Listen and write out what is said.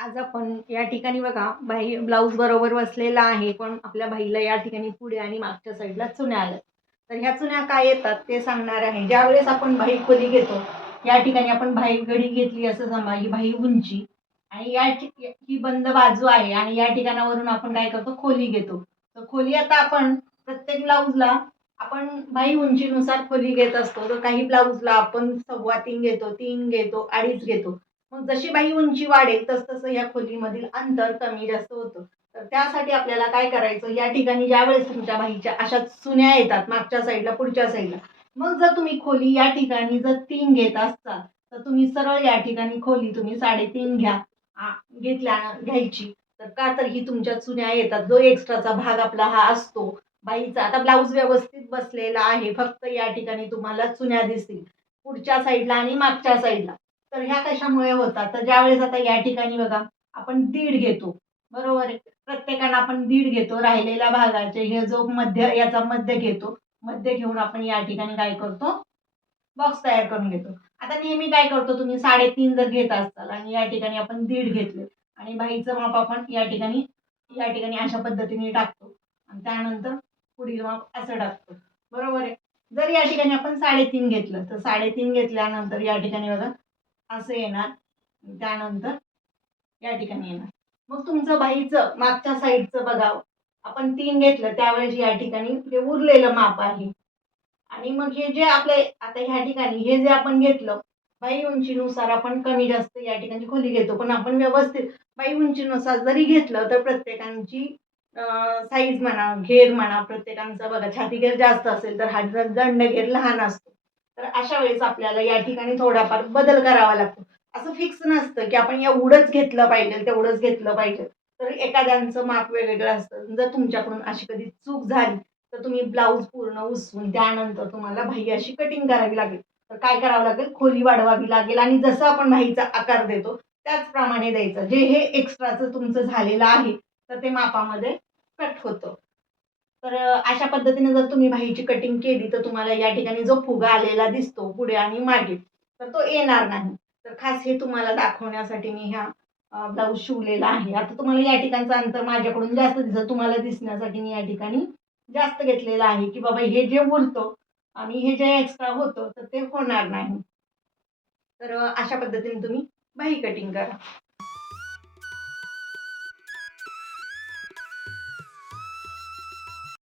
आज आपण या ठिकाणी बघा बाई ब्लाऊज बरोबर बसलेला आहे पण आपल्या बाईला या ठिकाणी पुढे आणि मागच्या साईडला चुन्या आल्या तर ह्या चुन्या काय येतात ते सांगणार आहे. ज्यावेळेस आपण भाई खोली घेतो या ठिकाणी आपण भाई गडी घेतली असं समजा ही भाई उंची. आणि या ही बंद बाजू आहे आणि या ठिकाणावरून आपण काय करतो खोली घेतो. तर खोली आता आपण प्रत्येक ब्लाऊजला आपण भाई उंचीनुसार खोली घेत असतो. तर काही ब्लाऊजला आपण सव्वा तीन घेतो तीन घेतो अडीच घेतो. मग जशी बाई उंची वाढेल तस तसं या खोलीमधील अंतर कमी जास्त होतं. तर त्यासाठी आपल्याला काय करायचं? या ठिकाणी ज्यावेळेस तुमच्या बाईच्या अशा चुन्या येतात मागच्या साईडला पुढच्या साईडला मग जर तुम्ही खोली या ठिकाणी जर तीन घेत असता तर तुम्ही सरळ या ठिकाणी खोली तुम्ही साडेतीन घ्या घेतल्या घ्यायची. तर का तर ही तुमच्या चुन्या येतात. जो एक्स्ट्राचा भाग आपला हा असतो बाईचा. आता ब्लाऊज व्यवस्थित बसलेला आहे. फक्त या ठिकाणी तुम्हाला चुन्या दिसतील. पुढच्या साईडला आणि मागच्या साईडला. तर ह्या कशामुळे होतात? तर ज्यावेळेस आता या ठिकाणी बघा आपण दीड घेतो. बरोबर आहे? प्रत्येकानं आपण दीड घेतो राहिलेल्या भागाचे. हे जो मध्य याचा मध्य घेतो. मध्य घेऊन आपण या ठिकाणी काय करतो? बॉक्स तयार करून घेतो. आता नेहमी काय करतो तुम्ही? साडेतीन जर घेत असाल आणि या ठिकाणी आपण दीड घेतले आणि बाईचं माप आपण या ठिकाणी या ठिकाणी अशा पद्धतीने टाकतो. आणि त्यानंतर पुढील माप असं टाकतो. बरोबर आहे? जर या ठिकाणी आपण साडेतीन घेतलं तर साडेतीन घेतल्यानंतर या ठिकाणी बघा असं येणार. त्यानंतर या ठिकाणी येणार. मग तुमचं बाईचं मागच्या साईडचं बघा आपण तीन घेतलं त्यावेळेस या ठिकाणी हे उरलेलं माप आहे. आणि मग हे जे आपले आता ह्या ठिकाणी हे जे आपण घेतलं बाई उंचीनुसार आपण कमी जास्त या ठिकाणी खोली घेतो. पण आपण व्यवस्थित बाई उंचीनुसार जरी घेतलं तर प्रत्येकांची साईज म्हणा घेर म्हणा प्रत्येकांचा बघा छाती घेर जास्त असेल तर हा दंड घेर लहान असतो. तर अशा वेळेस आपल्याला या ठिकाणी थोडाफार बदल करावा लागतो. असं फिक्स नसतं की आपण एवढंच घेतलं पाहिजे तेवढंच घेतलं पाहिजे. तर एखाद्यांचं माप वेगवेगळं असतं. जर तुमच्याकडून अशी कधी चूक झाली तर तुम्ही ब्लाऊज पूर्ण उसवून त्यानंतर तुम्हाला भाई अशी कटिंग करावी लागेल. तर काय करावं लागेल? खोली वाढवावी लागेल आणि जसं आपण भाईचा आकार देतो त्याचप्रमाणे द्यायचं. जे हे एक्स्ट्राचं तुमचं झालेलं आहे तर ते मापामध्ये कट होतं. तर अशा पद्धतीने जर तुम्ही भाईची कटिंग केली तर तुम्हाला या ठिकाणी जो फुगा आलेला दिसतो पुढे आणि मागे तर तो येणार नाही. तर खास हे तुम्हाला दाखवण्यासाठी मी ह्या ब्लाऊज शिवलेला आहे. आता तुम्हाला या ठिकाणचं अंतर माझ्याकडून जास्त दिसत तुम्हाला दिसण्यासाठी मी या ठिकाणी जास्त घेतलेलं आहे की बाबा हे जे उरतं आणि हे जे एक्स्ट्रा होतं तर ते होणार नाही. तर अशा पद्धतीने तुम्ही बाही कटिंग करा.